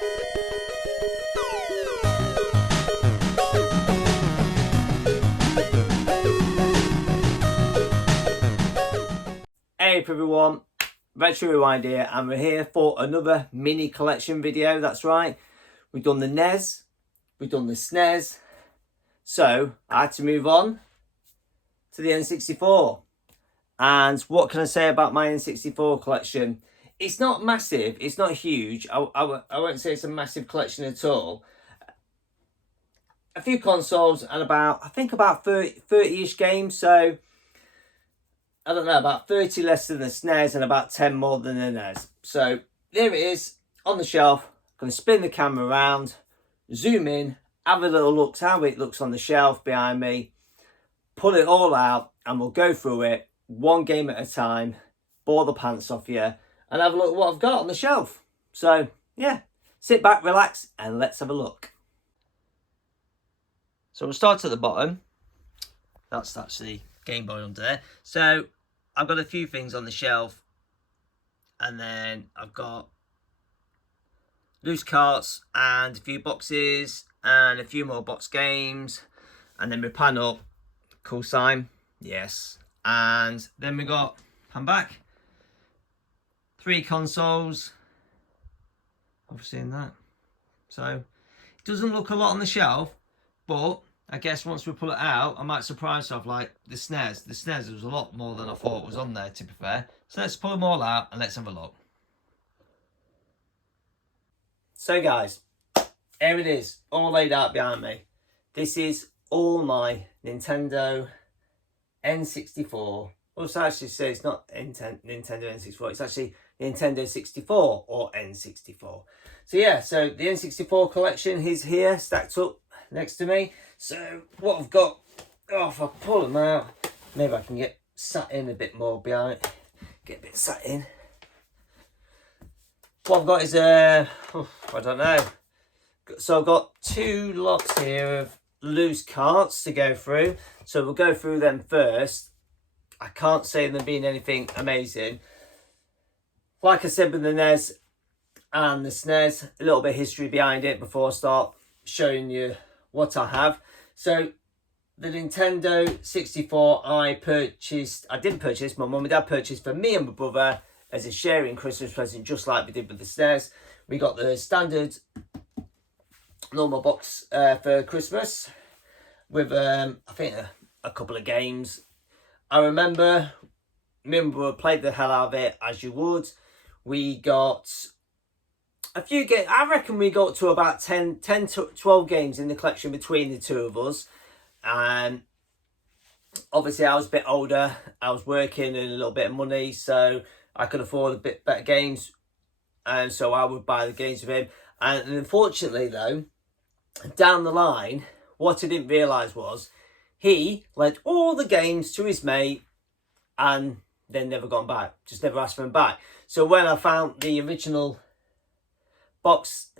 Hey everyone, RetroRewind here, and we're here for another mini collection video. That's right, we've done the NES, we've done the SNES, so I had to move on to the N64. And what can I say about my N64 collection? It's not massive, it's not huge. I won't say it's a massive collection at all. A few consoles and I think about 30-ish games, so I don't know, about 30 less than the SNES and about 10 more than the NES. So there it is on the shelf. I'm going to spin the camera around, zoom in, have a little look how it looks on the shelf behind me, pull it all out, and we'll go through it one game at a time, bore the pants off you, and have a look at what I've got on the shelf. So yeah, sit back, relax, and let's have a look. So we'll start at the bottom. That's the Game Boy under there. So I've got a few things on the shelf, and then I've got loose carts and a few boxes and a few more box games, and then we pan up, cool sign, yes, and then we got, pan back, 3 consoles. I've seen that. So it doesn't look a lot on the shelf, but I guess once we pull it out, I might surprise myself, like the SNES. The SNES, there was a lot more than I thought was on there, to be fair. So let's pull them all out and let's have a look. So guys, here it is, all laid out behind me. This is all my Nintendo N64. Well, it's actually say it's not Nintendo N64, it's actually Nintendo 64 or N64. So yeah, so the N64 collection is here, stacked up next to me. So what I've got, oh, if I pull them out, maybe I can get sat in a bit more behind, get a bit sat in. What I've got is I don't know. So I've got 2 lots here of loose carts to go through. So we'll go through them first. I can't say them being anything amazing. Like I said with the NES and the SNES, a little bit of history behind it before I start showing you what I have. So the Nintendo 64 I didn't purchase, my mum and dad purchased for me and my brother as a sharing Christmas present, just like we did with the SNES. We got the standard normal box for Christmas with I think a couple of games. I remember me and my brother played the hell out of it, as you would. We got a few games. I reckon we got to about 10 to 12 games in the collection between the two of us. And obviously I was a bit older. I was working and a little bit of money, so I could afford a bit better games. And so I would buy the games with him. And unfortunately though, down the line, what I didn't realise was he lent all the games to his mate and then never gone back. Just never asked for them back. So when I found the original box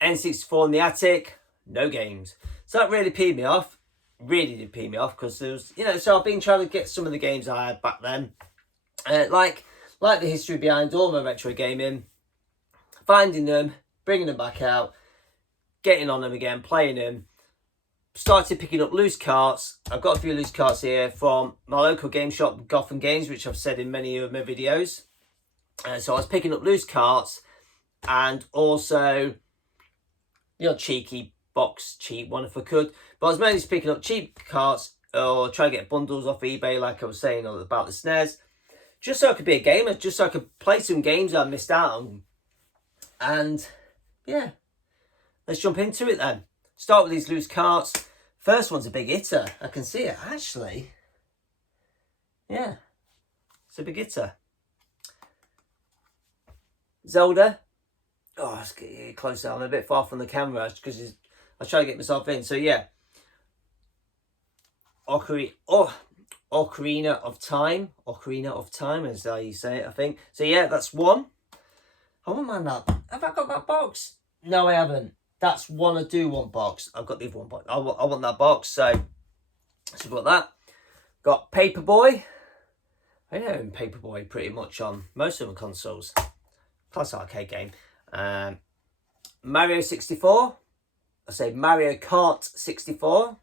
N64 in the attic, no games. So that really peed me off. Really did pee me off, because there was, you know, so I've been trying to get some of the games I had back then. Like the history behind all my retro gaming, finding them, bringing them back out, getting on them again, playing them. Started picking up loose carts. I've got a few loose carts here from my local game shop, Gotham Games, which I've said in many of my videos. So I was picking up loose carts, and also, you know, cheeky box, cheap one if I could. But I was mainly just picking up cheap carts or try to get bundles off eBay, like I was saying about the SNES, just so I could be a gamer, just so I could play some games I missed out on. And yeah, let's jump into it then. Start with these loose carts. First one's a big hitter. I can see it actually. Yeah, it's a big hitter. Zelda. Oh, let's get closer. I'm a bit far from the camera because I was trying to get myself in. So yeah, Ocarina of Time. Ocarina of Time is how you say it, I think. So yeah, that's one. I wouldn't mind that. Have I got that box? No, I haven't. That's one I do want box. I've got the other one box. I want that box. So we've got that. Got Paperboy. I know Paperboy pretty much on most of the consoles. Classic arcade game. Mario 64. I say Mario Kart 64.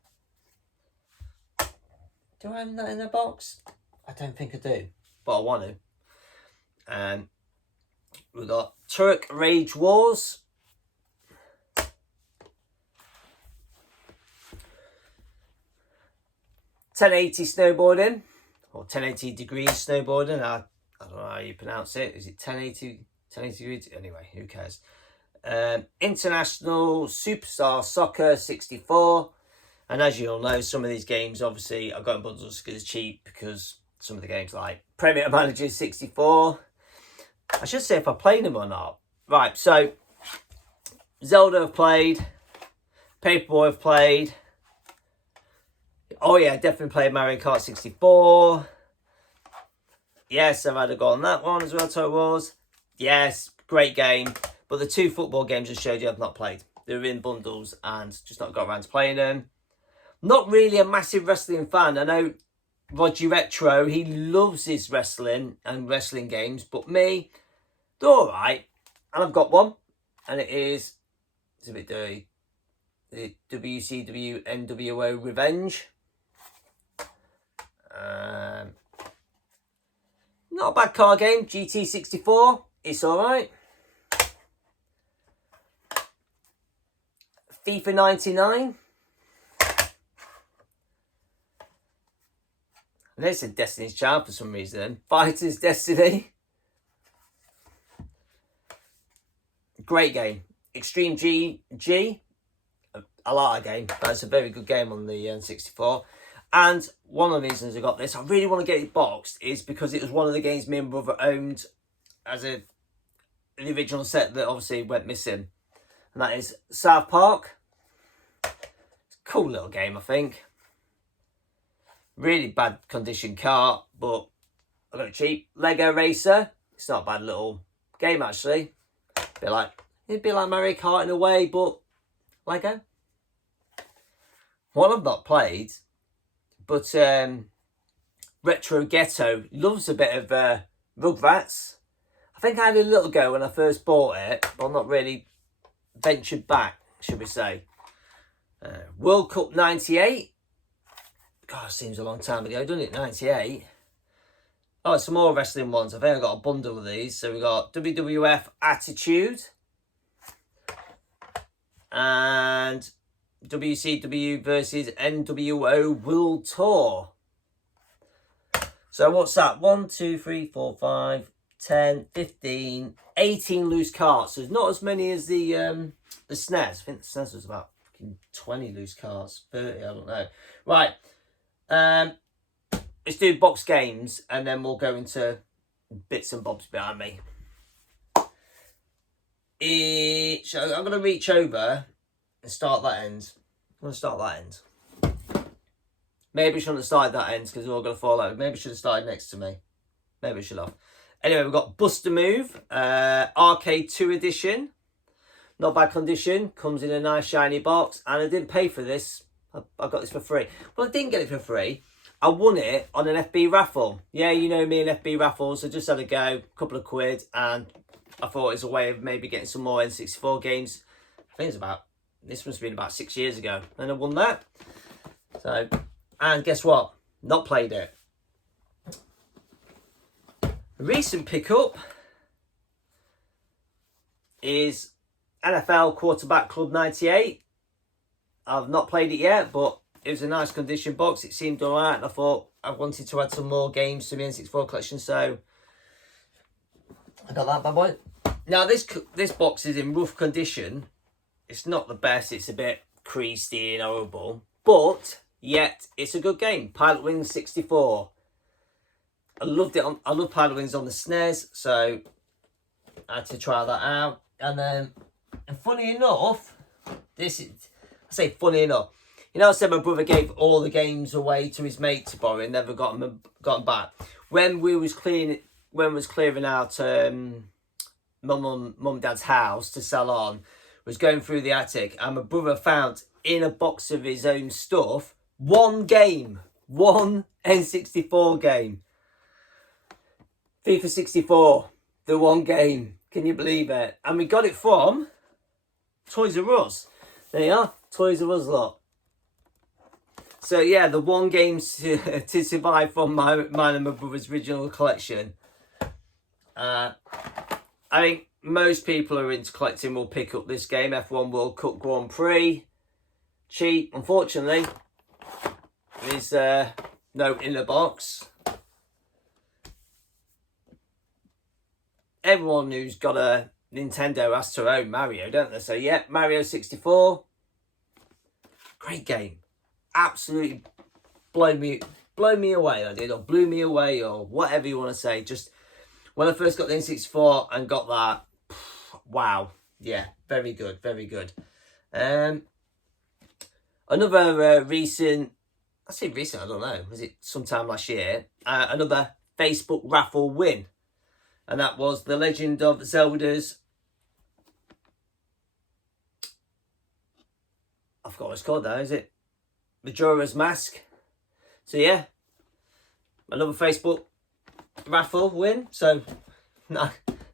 Do I have that in the box? I don't think I do, but I want to. We've got Turok Rage Wars. .1080 snowboarding, or 1080 degrees snowboarding. I don't know how you pronounce it. Is it 1080 degrees? Anyway, who cares? International Superstar Soccer 64. And as you all know, some of these games, obviously, I've got in bundles because it's cheap, because some of the games like Premier Manager 64. I should say if I played them or not. Right, so Zelda I've played. Paperboy I've played. Oh yeah, definitely played Mario Kart 64. Yes, I've had a go on that one as well, Total Wars. Yes, great game. But the 2 football games I showed you I've not played. They're in bundles and just not got around to playing them. Not really a massive wrestling fan. I know Roger Retro, he loves his wrestling and wrestling games. But me, they're alright. And I've got one. And it's a bit dirty. The WCW NWO Revenge. Not a bad car game. GT64. It's alright. FIFA 99. And there's a Destiny's Child for some reason. Fighters Destiny. Great game. Extreme G. I like that game. That's a very good game on the N64. And one of the reasons I got this, I really want to get it boxed, is because it was one of the games me and brother owned as the original set that obviously went missing. And that is South Park. It's a cool little game, I think. Really bad condition car, but I got it cheap. Lego Racer. It's not a bad little game, actually. It'd be like Mario Kart in a way, but Lego. One I've not played, but Retro Ghetto loves a bit of Rugrats. I think I had a little go when I first bought it, but I'm not really ventured back, should we say. World Cup 98. God, it seems a long time ago, doesn't it? 98. Oh, some more wrestling ones. I think I got a bundle of these. So we got WWF Attitude. And WCW versus NWO World Tour. So what's that? 1, 2, 3, 4, 5, 10, 15, 18 loose carts. So there's not as many as the SNES. I think the SNES was about 20 loose carts. 30, I don't know. Right. Let's do box games and then we'll go into bits and bobs behind me. So I'm going to reach over and start that end. I'm going to start that end. Maybe I shouldn't have started that end because they're all going to fall out. Maybe I should have started next to me. Maybe I should have. Anyway, we've got Buster Move, Arcade 2 Edition. Not bad condition. Comes in a nice shiny box. And I didn't pay for this. I got this for free. Well, I didn't get it for free. I won it on an FB raffle. Yeah, you know me and FB raffles. I just had a go, a couple of quid. And I thought it was a way of maybe getting some more N64 games. I think this must have been about 6 years ago. And I won that. So, and guess what? Not played it. A recent pickup is NFL Quarterback Club 98. I've not played it yet, but it was a nice condition box. It seemed alright, and I thought I wanted to add some more games to the N64 collection, so I got that bad boy. Now this box is in rough condition. It's not the best. It's a bit creasy and horrible, but yet it's a good game. Pilot Wings 64. I loved it. I love Pilot Wings on the SNES, so I had to try that out. And funny enough, I say funny enough. You know, I said my brother gave all the games away to his mate to borrow and never got them back. When was clearing out mum and dad's house to sell on, was going through the attic, and my brother found in a box of his own stuff one N64 game. FIFA 64, the one game. Can you believe it? And we got it from Toys R Us. There you are, Toys R Us lot. So yeah, the one game to survive from mine and my brother's original collection. I think most people who are into collecting will pick up this game, F1 World Cup Grand Prix. Cheap, unfortunately. There's no inner box. Everyone who's got a Nintendo has to own Mario, don't they? So yeah, Mario 64. Great game. Absolutely blow me away, I did, or blew me away, or whatever you want to say. Just when I first got the N64 and got that, wow, yeah, very good, very good. Another recent, I say recent, I don't know, was it sometime last year? Another Facebook raffle win, and that was The Legend of Zelda's, I forgot what it's called now, is it? Majora's Mask. So yeah, another Facebook raffle win. So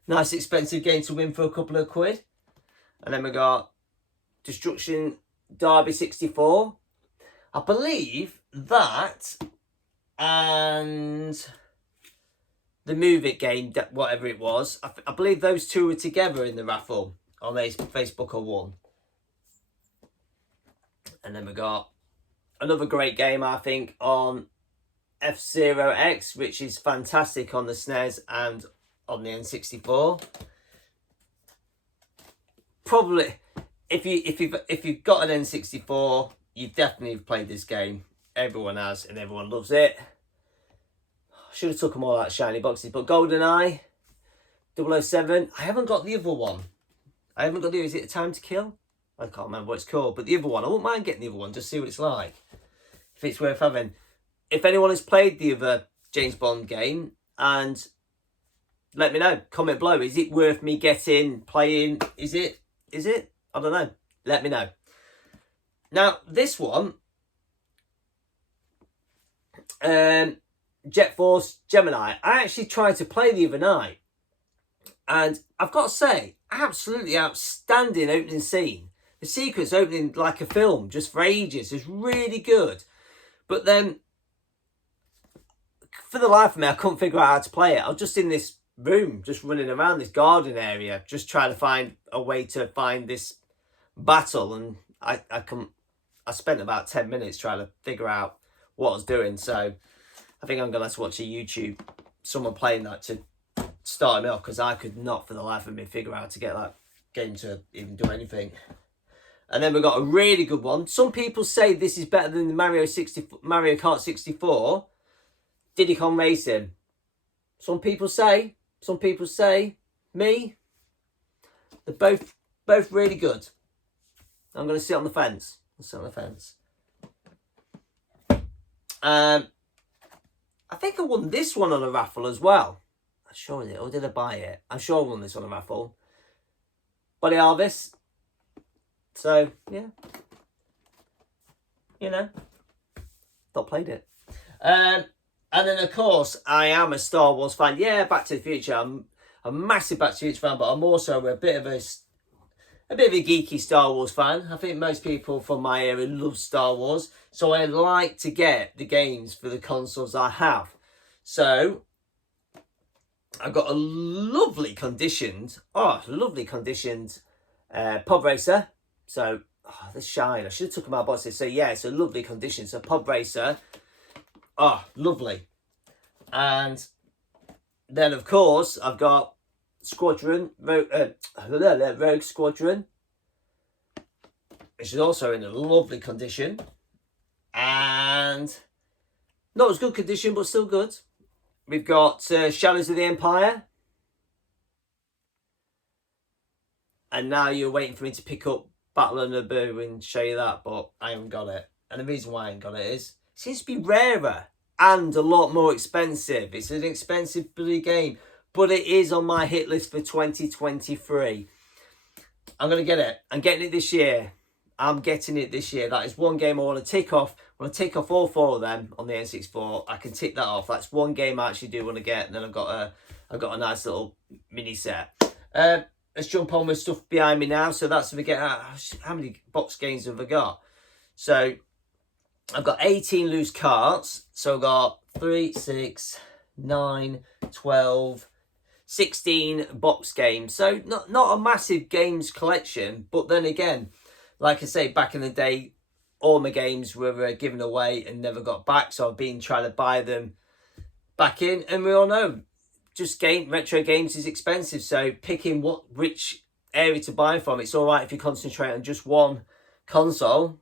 nice expensive game to win for a couple of quid. And then we got Destruction Derby 64. I believe that and the Move It game, whatever it was, I believe those two were together in the raffle on Facebook or one. And then we got another great game, I think, on F-Zero X, which is fantastic on the SNES and on the N64. Probably, if you've got an N64, you definitely played this game. Everyone has, and everyone loves it. Should have took them all out of shiny boxes, but GoldenEye 007. I haven't got the other one. Is it A Time to Kill? I can't remember what it's called, but the other one, I wouldn't mind getting the other one, just see what it's like. If it's worth having. If anyone has played the other James Bond game, and let me know, comment below. Is it worth me playing? Is it? I don't know. Let me know. Now, this one, Jet Force Gemini, I actually tried to play the other night, and I've got to say, absolutely outstanding opening scene. The sequence opening like a film, just for ages, is really good. But then, for the life of me, I couldn't figure out how to play it. I was just in this room, just running around this garden area, just trying to find a way to find this battle. And I spent about 10 minutes trying to figure out what I was doing. So I think I'm going to have to watch a YouTube, someone playing that to start me off, because I could not for the life of me figure out how to get that game to even do anything. And then we've got a really good one. Some people say this is better than the Mario Kart 64, Diddy Kong Racing. Some people say, me, they're both really good. I'm going to sit on the fence. I think I won this one on a raffle as well. I'm sure I did, or did I buy it? I'm sure I won this on a raffle. Body Harvest. So, yeah. You know. Not played it. And then, of course, I am a Star Wars fan. Yeah, Back to the Future. I'm a massive Back to the Future fan, but I'm also a bit of a geeky Star Wars fan. I think most people from my area love Star Wars. So I like to get the games for the consoles I have. So I've got a lovely conditioned Pod Racer. So, the shine. I should have took them out of boxes. So, yeah, it's a lovely condition. So, Pod Racer. Oh, lovely. And then, of course, I've got Rogue Squadron, which is also in a lovely condition. And not as good condition, but still good. We've got Shadows of the Empire. And now you're waiting for me to pick up Battle of Naboo and show you that, but I haven't got it. And the reason why I ain't got it is, it seems to be rarer and a lot more expensive. It's an expensive bloody game, but it is on my hit list for 2023. I'm going to get it. I'm getting it this year. That is one game I want to tick off. I want to tick off all 4 of them on the N64. I can tick that off. That's one game I actually do want to get. And then I've got a nice little mini set. let's jump on with stuff behind me now. So that's, we get out, how many box games have I got? So I've got 18 loose carts. So I've got 3, 6, 9, 12, 16 box games. So not a massive games collection, but then again, like I say, back in the day, all my games were given away and never got back. So I've been trying to buy them back in, and we all know just retro games is expensive. So picking which area to buy from, it's all right if you concentrate on just one console,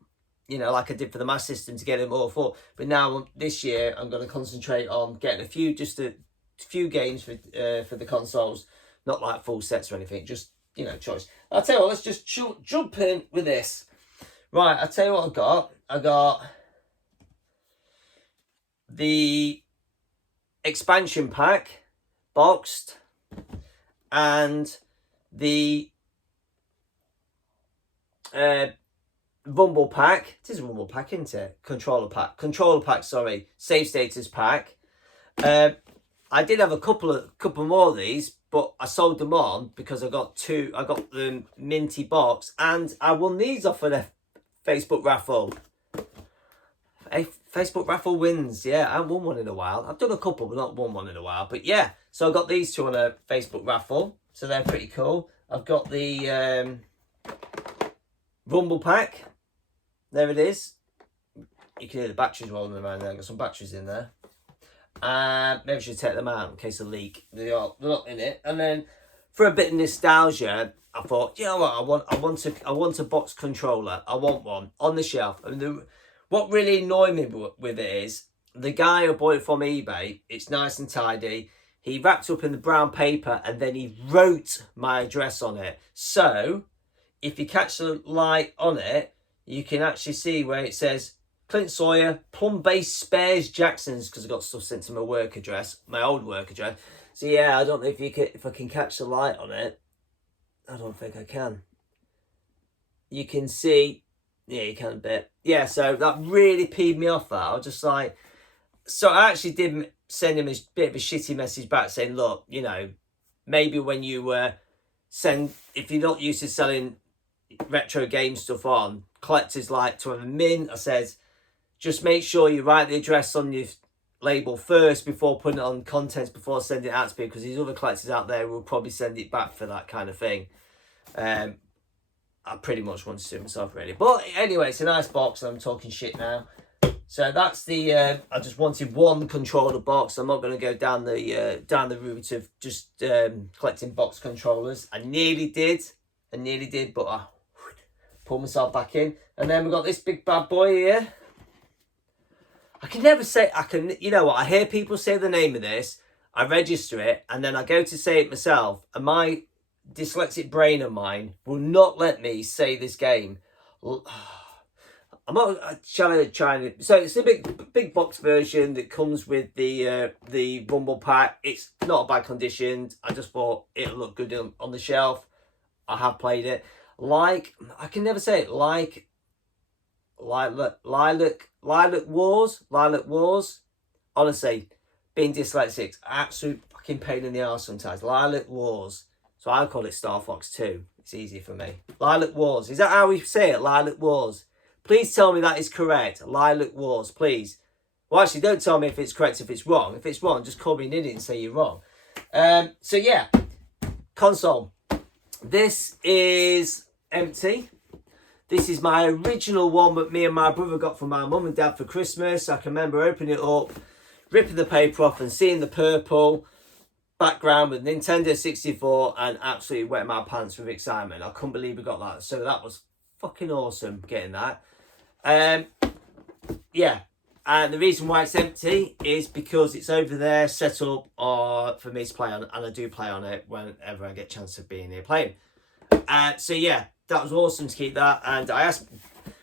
you know, like I did for the Master System to get them all for. But now this year I'm going to concentrate on getting a few games for the consoles, not like full sets or anything, just, you know, choice. I'll tell you what, let's just jump in with this. Right, I'll tell you what I got the expansion pack boxed and the Rumble pack. It is a Rumble pack, isn't it? Controller pack, sorry. Save status pack. I did have a couple more of these, but I sold them on because I got the minty box, and I won these off of a Facebook raffle. A Facebook raffle wins. Yeah, I haven't won one in a while. I've done a couple, but not won one in a while. But yeah, so I got these two on a Facebook raffle, so they're pretty cool. I've got the Rumble pack. There it is. You can hear the batteries rolling around there. I've got some batteries in there. Maybe I should take them out in case of leak. They're not in it. And then for a bit of nostalgia, I thought, you know what, I want a box controller. I want one on the shelf. And what really annoyed me with it is the guy who bought it from eBay. It's nice and tidy. He wrapped up in the brown paper and then he wrote my address on it. So if you catch the light on it, you can actually see where it says Clint Sawyer, Plum Base Spares Jackson's, because I got stuff sent to my work address, my old work address. So yeah, I don't know if I can catch the light on it. I don't think I can. You can see, yeah, you can a bit. Yeah, so that really peed me off. That I was just like, so I actually did send him a bit of a shitty message back saying, look, you know, maybe when you if you're not used to selling retro game stuff on, collectors like to have a mint. I says, just make sure you write the address on your label first before putting it on contents, before sending it out to people, because there's other collectors out there who will probably send it back for that kind of thing. I pretty much want to sue myself, really. But anyway, it's a nice box. I'm talking shit now. So that's the, I just wanted one controller box. I'm not going to go down the route of just collecting box controllers. I nearly did, but I pulled myself back in. And then we've got this big bad boy here. I can never say, you know what, I hear people say the name of this, I register it, and then I go to say it myself, and my dyslexic brain of mine will not let me say this game. I'm not trying to. So it's a big box version that comes with the Rumble pack. It's not a bad condition. I just thought it'll look good on the shelf. I have played it. Like, I can never say it. Lilac Wars. Honestly, being dyslexic, absolute fucking pain in the arse sometimes. Lilac Wars. So I call it Star Fox 2. It's easy for me. Lilac Wars. Is that how we say it? Lilac Wars. Please tell me that is correct. Lilac Wars, please. Well, actually, don't tell me if it's correct, if it's wrong. If it's wrong, just call me an idiot and say you're wrong. So yeah, console. This is empty. This is my original one that me and my brother got from my mum and dad for Christmas. I can remember opening it up, ripping the paper off and seeing the purple background with Nintendo 64 and absolutely wetting my pants with excitement. I couldn't believe we got that. So that was fucking awesome getting that. Yeah, and the reason why it's empty is because it's over there set up for me to play on, and I do play on it whenever I get a chance of being here playing. So yeah, that was awesome to keep that. And I asked,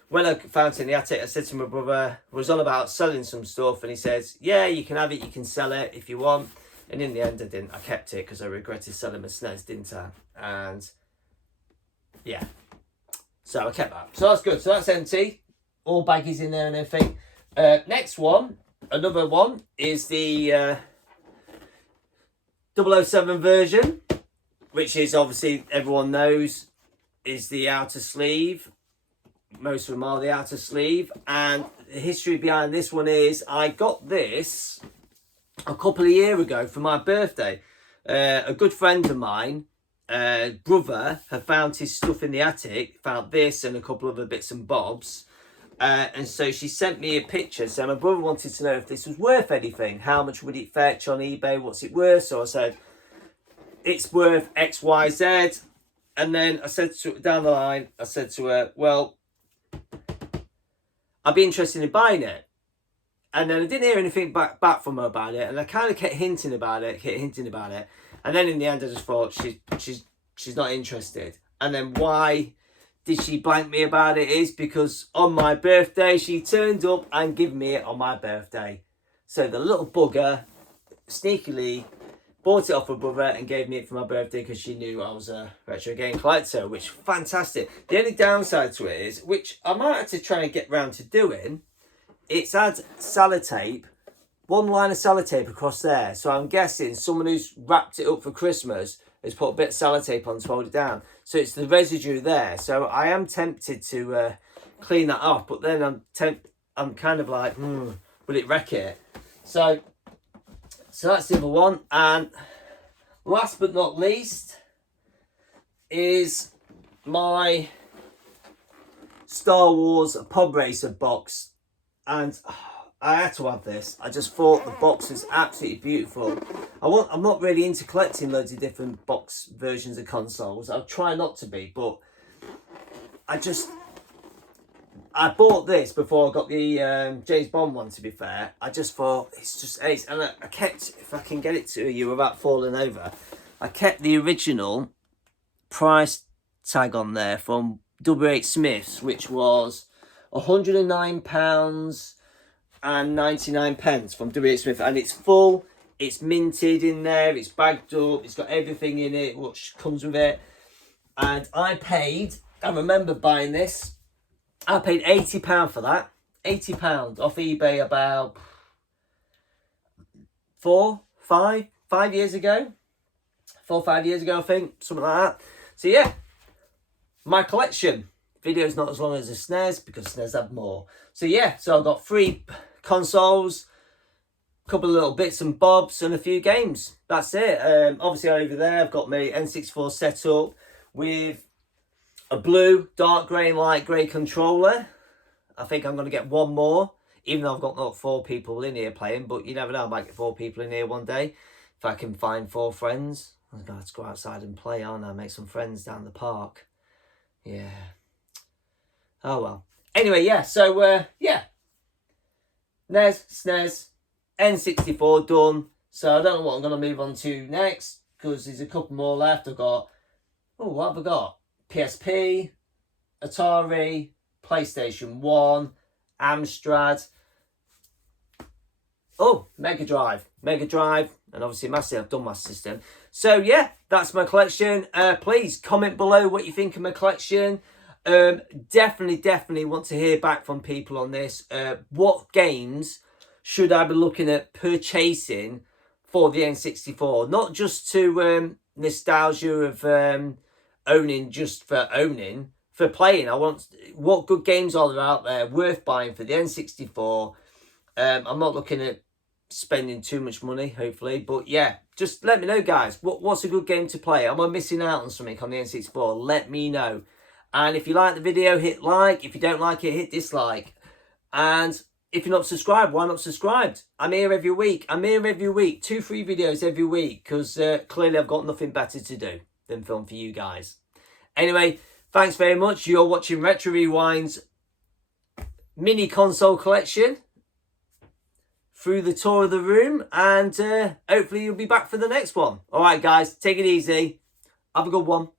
when I found it in the attic, I said to my brother, was on about selling some stuff, and he says, yeah, you can have it, you can sell it if you want. And in the end I didn't. I kept it because I regretted selling my SNES, didn't I? And yeah, so I kept that. So that's good. So that's empty. All baggies in there and everything. Next one, another one, is the 007 version. which is obviously everyone knows is the outer sleeve. Most of them are the outer sleeve. And the history behind this one is I got this a couple of years ago for my birthday. A good friend of mine, brother, had found his stuff in the attic, found this and a couple of other bits and bobs. And so she sent me a picture. So my brother wanted to know if this was worth anything. How much would it fetch on eBay? What's it worth? So I said, it's worth X, Y, Z. And then I said to down the line, I said to her, well, I'd be interested in buying it. And then I didn't hear anything back from her about it. And I kind of kept hinting about it. And then in the end, I just thought, she's not interested. And then why did she blank me about it is because on my birthday, she turned up and gave me it on my birthday. So the little bugger sneakily bought it off her brother and gave me it for my birthday because she knew I was a retro game collector, which is fantastic. The only downside to it is, which I might have to try and get round to doing, it's had sellotape, one line of sellotape across there. So I'm guessing someone who's wrapped it up for Christmas has put a bit of sellotape on to hold it down. So it's the residue there. So I am tempted to clean that off, but then I'm kind of like, will it wreck it? So that's the other one. And last but not least is my Star Wars Pod Racer box. And I had to have this. I just thought the box is absolutely beautiful. I'm not really into collecting loads of different box versions of consoles. I'll try not to be, but I bought this before I got the James Bond one, to be fair. I just thought, it's just ace. And I kept, if I can get it to you without falling over, I kept the original price tag on there from W.H. Smith's, which was £109 and 99 pence from W.H. Smith. And it's full, it's minted in there, it's bagged up, it's got everything in it, which comes with it. And I remember buying this, I paid £80 for that. £80 off eBay about 5 years ago. 4 or 5 years ago, I think. Something like that. So yeah, my collection. Video's not as long as the SNES because SNES have more. So yeah, so I've got 3 consoles, a couple of little bits and bobs and a few games. That's it. Obviously over there I've got my N64 set up with a blue, dark grey and light grey controller. I think I'm going to get one more, even though I've got not 4 people in here playing, but you never know, I might get 4 people in here one day. If I can find 4 friends. I'm going to have to go outside and play, aren't I? Make some friends down the park. Yeah. Oh well. Anyway, yeah, so, yeah. NES, SNES, N64 done. So I don't know what I'm going to move on to next, because there's a couple more left. I've got, what have I got? PSP, Atari, PlayStation 1, Amstrad. Oh, Mega Drive, and obviously Master. I've done Master System. So yeah, that's my collection. Please comment below what you think of my collection. Definitely want to hear back from people on this. What games should I be looking at purchasing for the N64? Not just to nostalgia of owning just for owning, for playing. I want, what good games are there out there worth buying for the N64? I'm not looking at spending too much money, hopefully, but yeah, just let me know, guys. What's a good game to play? Am I missing out on something on the N64? Let me know. And if you like the video, hit like. If you don't like it, hit dislike. And if you're not subscribed, why not subscribed? I'm here every week. 2 free videos every week, because clearly I've got nothing better to do than film for you guys. Anyway, thanks very much. You're watching Retro Rewind's mini console collection through the tour of the room, and hopefully you'll be back for the next one. All right, guys, take it easy. Have a good one.